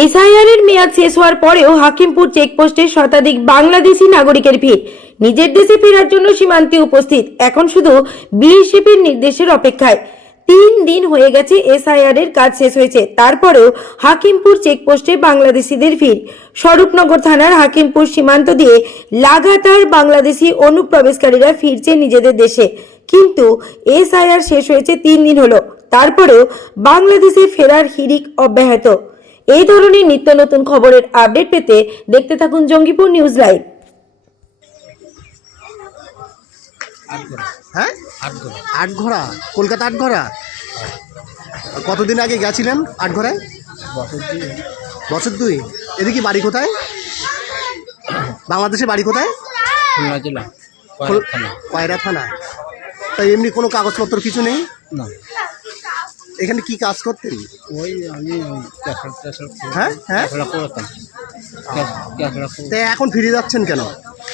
এসআইআরের মেয়াদ শেষ হওয়ার পরেও হাকিমপুর চেকপোস্টে শতাধিক বাংলাদেশি নাগরিকের ভিড়। নিজের দেশে ফেরার জন্য সীমান্তে উপস্থিত। এখন শুধু বিএসএফের নির্দেশের অপেক্ষায়। তিন দিন হয়ে গেছে এসআইআর এর কাজ শেষ হয়েছে। তারপরেও হাকিমপুর চেকপোস্টে বাংলাদেশিদের ভিড়। স্বরূপনগর থানার হাকিমপুর সীমান্ত দিয়ে লাগাতার বাংলাদেশি অনুপ্রবেশকারীরা ফিরছে নিজেদের দেশে। কিন্তু এসআইআর শেষ হয়েছে তিন দিন হলো। তারপরেও বাংলাদেশে ফেরার হিড়িক অব্যাহত। এই ধরনের নিত্য নতুন খবরের আপডেট পেতে দেখতে থাকুন জঙ্গিপুর নিউজ লাইভ। হ্যাঁ? আটঘরা কলকাতা আটঘরা কতদিন আগে গেছিলেন আটঘরায় বছর দিয়ে বছর দুই। এদিকে বাড়ি কোথায়? বাংলাদেশে বাড়ি কোথায়? খুলনা জেলা কয়রা থানা। কয়রা থানা। তাই এমনি কোনো কাগজপত্র কিছু নেই? না। এখানে কি কাজ করতেন? ওই আমি ওই হ্যাঁ, হ্যাঁ? করতাম। এখন ফিরে যাচ্ছেন কেন?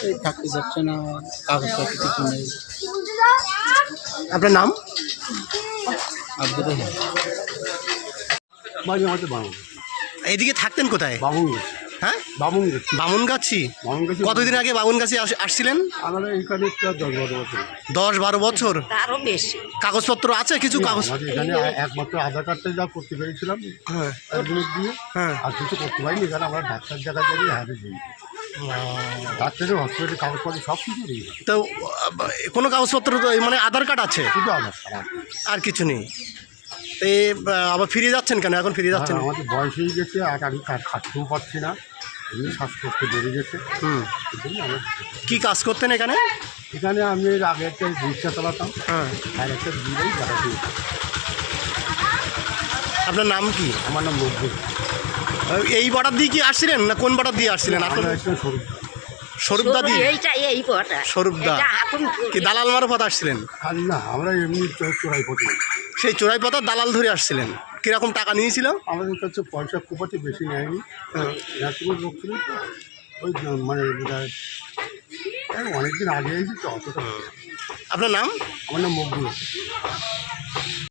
এই থাকতে যাচ্ছে না কাগজপত্র কিছু নেই। আপনার নাম? আব্দুর রহিম। এদিকে থাকতেন কোথায়? বামুন। হ্যাঁ? বামুন গেছি বামুনগাছি। কতদিন আগে বামুনগাছি আস- আসছিলেন? আমরা প্রায় দশ বারো বছর। দশ বারো বছর? আরও বেশি। কাগজপত্র আছে কিছু কাগজ? এখানে একমাত্র আধার কার্ডটা যা করতে পেরেছিলাম হ্যাঁ। দিয়ে হ্যাঁ। আর কিছু করতে পারিনি এখানে আমরা ডাক্তার জায়গা যাই হাতে দিই ডাক্তারের হসপিটালে কাগজপত্র সব কিছু তো কোনো কাগজপত্র তো মানে আধার কার্ড আছে? শুধু আধার কার্ড। আর কিছু নেই? তো আবার ফিরে যাচ্ছেন কেন? এখন ফিরে যাচ্ছেন? আমাদের বয়স হয়ে গেছে আর আমি কাজ খাটতেও পারছি না। এমনি শ্বাসকষ্ট বেড়ে গেছে। হুম। কি কাজ করতেন এখানে? এখানে আমি এর আগে একটা রিক্সা চালাতাম। হ্যাঁ। আর একটা দিলেই বেড়াতে আপনার নাম কি? আমার নাম নব্বই এই বর্ডার দিয়ে কি আসছিলেন না কোন বর্ডার দিয়ে আসছিলেন? আপনার সরু স্বরূপদা দি। স্বরূপদা কি দালাল মারফত আসছিলেন? আর না আমরা এমনি চোরাই পথে সেই চোরাই পাতা দালাল ধরে আসছিলেন। কীরকম টাকা নিয়েছিল? আমাদের কাছে পয়সা খুব একটা বেশি নেয়নি। এরকম লোক ছিল তো। ওই মানে অনেকদিন অনেক দিন আগে এসেছি তো অতটা আপনার নাম? আমার নাম মকবুল।